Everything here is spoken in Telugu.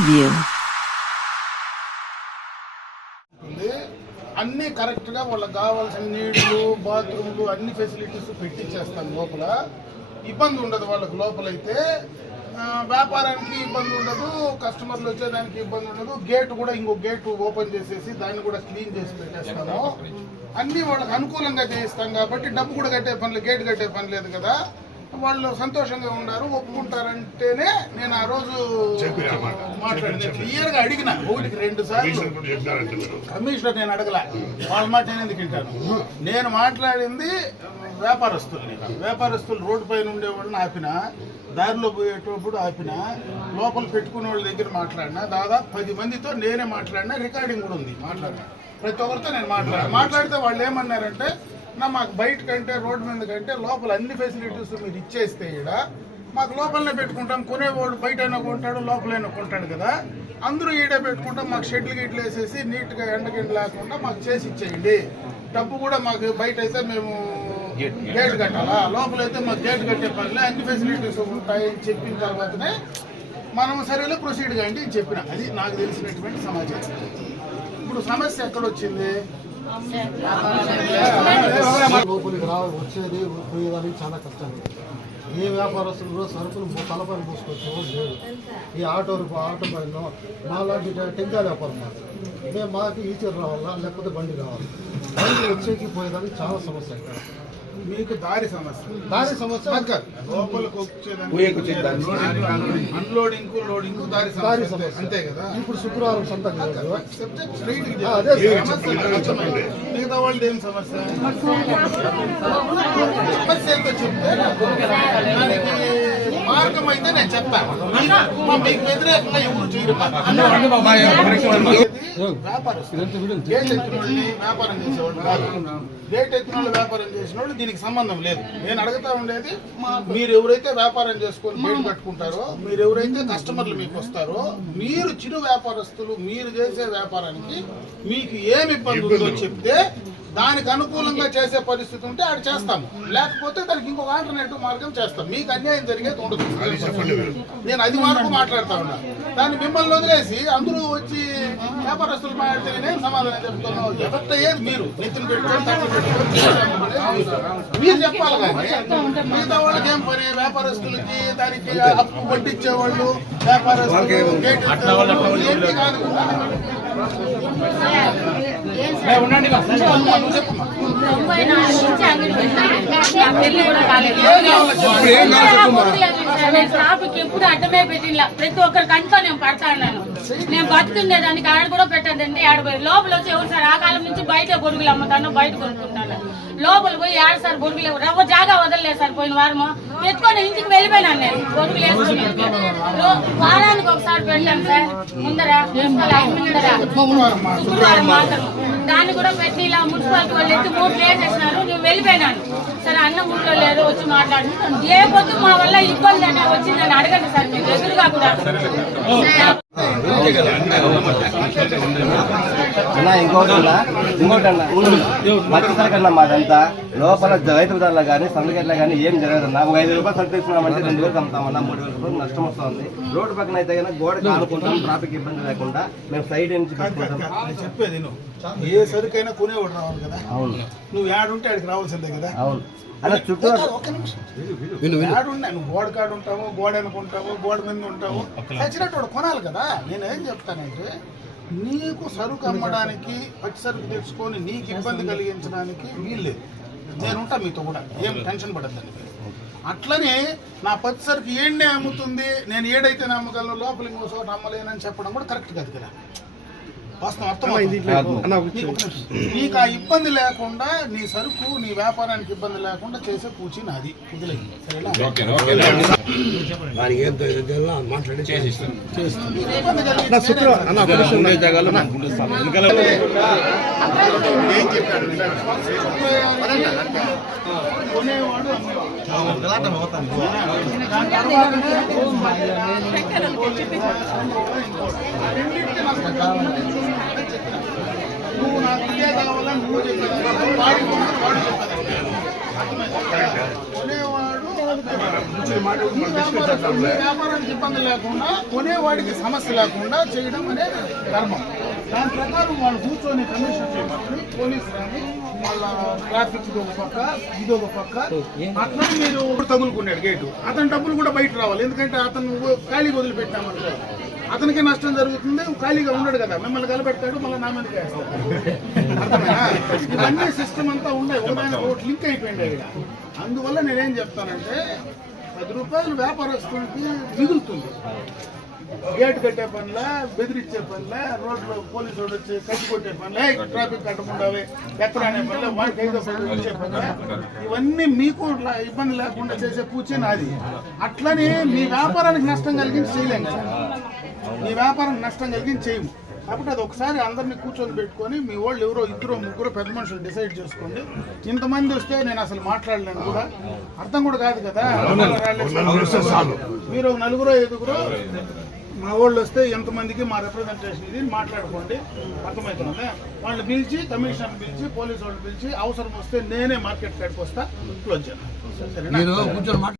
రివ్యూ అన్నీ కరెక్ట్గా వాళ్ళకి కావాల్సిన నీళ్ళు బాత్రూమ్లు అన్ని ఫెసిలిటీస్ పెట్టించేస్తాం లోపల. ఇబ్బంది ఉండదు వాళ్ళకి లోపలైతే. వ్యాపారానికి ఇబ్బంది ఉండదు కస్టమర్లు వచ్చేదానికి ఇబ్బంది ఉండదు. గేట్ కూడా ఇంకో గేట్ ఓపెన్ చేసేసి దాన్ని కూడా క్లీన్ చేసి పెట్టేస్తాము. అన్నీ వాళ్ళకి అనుకూలంగా చేయిస్తాం కాబట్టి డబ్బు కూడా కట్టే పని గేట్ కట్టే పని లేదు కదా. వాళ్ళు సంతోషంగా ఉన్నారు ఒప్పుకుంటారంటేనే నేను ఆ రోజు మాట్లాడింది క్లియర్గా అడిగిన ఒకటికి రెండు సార్లు. కమిషనర్ నేను అడగల. వాళ్ళ మాట నేను ఎందుకు వింటాను? నేను మాట్లాడింది వ్యాపారస్తుల్ని వ్యాపారస్తులు రోడ్డు పైన ఉండేవాళ్ళని ఆపిన దారిలో పోయేటప్పుడు ఆపిన లోపల పెట్టుకునే వాళ్ళ దగ్గర మాట్లాడినా దాదాపు పది మందితో నేనే మాట్లాడినా రికార్డింగ్ కూడా ఉంది మాట్లాడినా. ప్రతి ఒక్కరితో నేను మాట్లాడాను మాట్లాడితే వాళ్ళు ఏమన్నారంటే నా మాకు బయట కంటే రోడ్డు మీద కంటే లోపల అన్ని ఫెసిలిటీస్ మీరు ఇచ్చేస్తే ఇక్కడ మాకు లోపలనే పెట్టుకుంటాం. కొనేవాడు బయట అయినా కొంటాడు లోపలైనా కొంటాడు కదా. అందరూ ఈడే పెట్టుకుంటాం. మాకు షెడ్లు గిట్లు వేసేసి నీట్గా ఎండగండి లేకుండా మాకు చేసి ఇచ్చేయండి. డబ్బు కూడా మాకు బయట అయితే మేము గేట్ కట్టాలా? లోపలైతే మాకు గేట్ కట్టే పనిలే. అన్ని ఫెసిలిటీస్ ఉంటాయి అని చెప్పిన తర్వాతనే మనం సరేలే ప్రొసీడ్ కాండి చెప్పిన. అది నాకు తెలిసినటువంటి సమాచారం. ఇప్పుడు సమస్య ఎక్కడ వచ్చింది? లోపలికి రా వచ్చేది పోయేదానికి చాలా కష్టం. ఏ వ్యాపారస్తులు కూడా సరుకులు మో- తలపైన లేదు ఈ ఆటోలకు ఆటో పైన మాలాంటి టెంకాయ వ్యాపారం మేము మాకు ఈచర్ రావాలా లేకపోతే బండి రావాలి? బండి వచ్చేకి పోయేదానికి చాలా సమస్య ఇక్కడ మీకు దారి సమస్య. దాని సమస్య. లోపలికి వచ్చేదానికి అన్లోడింగ్ లోడింగ్ దారి దారి సమస్య. అంతే కదా? ఇప్పుడు శుక్రవారం సంత. మిగతా వాళ్ళది ఏం సమస్య? సమస్య ఏంటో చెప్తే మార్గం అయితే నేను చెప్తాను. మీకు- వ్యతిరేకంగా ఎవరు వాళ్ళని వ్యాపారం. చేసేవాళ్ళు గేట్ ఎత్తిన వ్యాపారం చేసిన వాళ్ళు దీనికి సంబంధం లేదు. నేను అడుగుతా ఉండేది మీరు ఎవరైతే వ్యాపారం చేసుకొని గేట్ కట్టుకుంటారో మీరు ఎవరైతే కస్టమర్లు మీకు వస్తారో మీరు చిరు వ్యాపారస్తులు మీరు చేసే వ్యాపారానికి మీకు ఏమి ఇబ్బంది ఉందో చెప్తే దానికి అనుకూలంగా చేసే పరిస్థితి ఉంటే ఆడ చేస్తాము. లేకపోతే దానికి ఇంకొక ఆల్టర్నేటివ్ మార్గం చేస్తాం. మీకు అన్యాయం జరిగేది ఉండదు. నేను అది వరకు మాట్లాడుతా ఉన్నా. దాన్ని మిమ్మల్ని వదిలేసి అందరూ వచ్చి వ్యాపారస్తులు మాట్లాడితే నేనేం సమాధానం చెప్తున్నాను ఎఫెక్ట్ అయ్యేది మీరు? నెత్తిన చేసేది మీరు చెప్పాలి కానీ మిగతా వాళ్ళకి ఏం పని? వ్యాపారస్తులకి దానికి అప్పు పట్టించే వాళ్ళు వ్యాపారస్తులు ఏంటి కాదు కదా. తొంభై నాలుగు నుంచి అంగడి పెట్టాను. నా పెళ్ళి కూడా కాలేదు. నేను ఎప్పుడు అడ్డమే పెట్టిలా. ప్రతి ఒక్కరి కంట్లో నేను పడతా ఉన్నాను. నేను బతుకుండే దానికి ఆడ కూడా పెట్టదండి ఆడ పోయి లోపల వచ్చి ఎవరు సార్? ఆ కాలం నుంచి బయట బొరుగులు అమ్ముతాను బయట కొనుక్కుంటాను. లోపల పోయి ఆడ సార్ బొరుగులు రవ్వ జాగా వదలలేదు సార్ పోయిన వారము. ఎత్తుకొని ఇంటికి వెళ్ళిపోయినాను నేను. బొరుగులు వేసుకొని. వారానికి ఒకసారి పెట్టాను సార్. ముందర శుక్రవారం మాత్రం. దాన్ని కూడా పెట్టి ఇలా మున్సిపాలిటీ వాళ్ళు ఎత్తి మూడు వేసేసినారు. నువ్వు వెళ్ళిపోయినాను. సరే అన్న ఊళ్ళో లేదు వచ్చి మాట్లాడు ఏ పొద్దు మా వల్ల ఇబ్బంది అనే వచ్చిందని అడగండి సార్ మీరు ఎదురుగా కూడా. అన్నా ఇంకోటి అన్నా ఇంకోటి అన్నా. అన్న మాదంతా. లోపల రైతు బజార్లో కానీ సందగట్ల కానీ ఏం జరగదన్నా ఒక ఐదు రూపాయలు సరుకు తీసుకున్నామంటే రెండు వేలు అమ్ముతామన్నా మూడు వేల రూపాయలు నష్టం వస్తుంది. రోడ్డు పక్కన అయితే కనుక గోడ కానుకుంటాం ట్రాఫిక్ ఇబ్బంది లేకుండా మేము సైడ్ నుంచి నువ్వు ఏ సరుకైనా కొనేవాడు రావాలి కదా. అవును. నువ్వు యాడుంటే ఆడికి రావాల్సిందే కదా. అవును. అలా చుట్టూ ఒక్క నిమిషం. యాడున్నా నువ్వు గోడ కాడు ఉంటావు గోడ అనుకుంటావు గోడ మీద ఉంటావు చచ్చినట్టు వాడు కొనాలి కదా. నేను ఏం చెప్తానంటే నీకు సరుకు అమ్మడానికి పచ్చి సరుకు తెచ్చుకొని నీకు ఇబ్బంది కలిగించడానికి వీల్లేదు. నేను ఉంటా మీతో కూడా. ఏం టెన్షన్ పడద్దండి. అట్లనే నా పచ్చి సరుకు ఏండే అమ్ముతుంది? నేను ఏడైతే నమ్మగలను లోపల ఇంకో చోట అమ్మలేనని చెప్పడం కూడా కరెక్ట్ కాదు కదా. నీకు ఆ ఇబ్బంది లేకుండా నీ సరుకు నీ వ్యాపారానికి ఇబ్బంది లేకుండా చేసే పూచి నాది. వదిలేదు సరేనా చేస్తాను. నీకు ఇబ్బంది కలిగించి ఏం చెప్పాడు కొనేవాడు అమ్మేవాడు. దాని తర్వాత రెండింటికి నాకు చెప్పిన. నువ్వు ఇదే కావాలని నువ్వు చెప్పేది వాడి వాడు చెప్పేది కొనేవాడు వ్యాపారానికి ఇబ్బంది లేకుండా కొనేవాడికి సమస్య లేకుండా చేయడం అనేది ధర్మం దాని ప్రకారం వాళ్ళు కూర్చొని కమిషన్ చేయమని పోలీసు కానీ వాళ్ళ ట్రాఫిక్ ఇది ఒక పక్క ఇది ఒక పక్క అట్లా మీరు తగులుకున్నాడు గేటు అతని డబ్బులు కూడా బయట రావాలి. ఎందుకంటే అతను ఖాళీ వదిలిపెట్టామనుకో అతనికి నష్టం జరుగుతుంది ఖాళీగా ఉన్నాడు కదా మిమ్మల్ని కలబెడతాడు మళ్ళీ నా మీదకి వేస్తాడు. అర్థమైనా ఇవన్నీ సిస్టమ్ అంతా ఉన్నాయి ఒకదానికి ఒకటి లింక్ అయిపోయింది అందువల్ల నేనేం చెప్తానంటే పది రూపాయలు వ్యాపారస్తులకి మిగులుతుంది. గేట్ కట్టే పనిలా బెదిరించే పనిలా రోడ్లో పోలీసు వచ్చి కట్టి కొట్టే పనిలా ట్రాఫిక్ కట్టకుండా ఎత్తరా అనే పనిలా వాడికి ఐదో పనులు ఇచ్చే పనిలా. ఇవన్నీ మీకు ఇబ్బంది లేకుండా చేసే పూచే నాది. అట్లనే మీ వ్యాపారానికి నష్టం కలిగించి చేయలేము మీ వ్యాపారానికి నష్టం కలిగించి చేయము. కాబట్టి అది ఒకసారి అందరినీ కూర్చొని పెట్టుకొని మీ వాళ్ళు ఎవరో ఇద్దరు ముగ్గురు పెద్ద మనుషులు డిసైడ్ చేసుకోండి. ఇంతమంది వస్తే నేను అసలు మాట్లాడలేను కూడా. అర్థం కూడా కాదు కదా. మీరు ఒక నలుగురు ఐదుగురు మా వాళ్ళు వస్తే ఎంతమందికి మా రిప్రజెంటేషన్ ఇది మాట్లాడుకోండి. అర్థమవుతుంది? వాళ్ళు పిలిచి కమిషనర్ పిలిచి పోలీసు వాళ్ళు పిలిచి అవసరం వస్తే నేనే మార్కెట్ కాడికి వస్తా. క్లోజ్ చేయాలి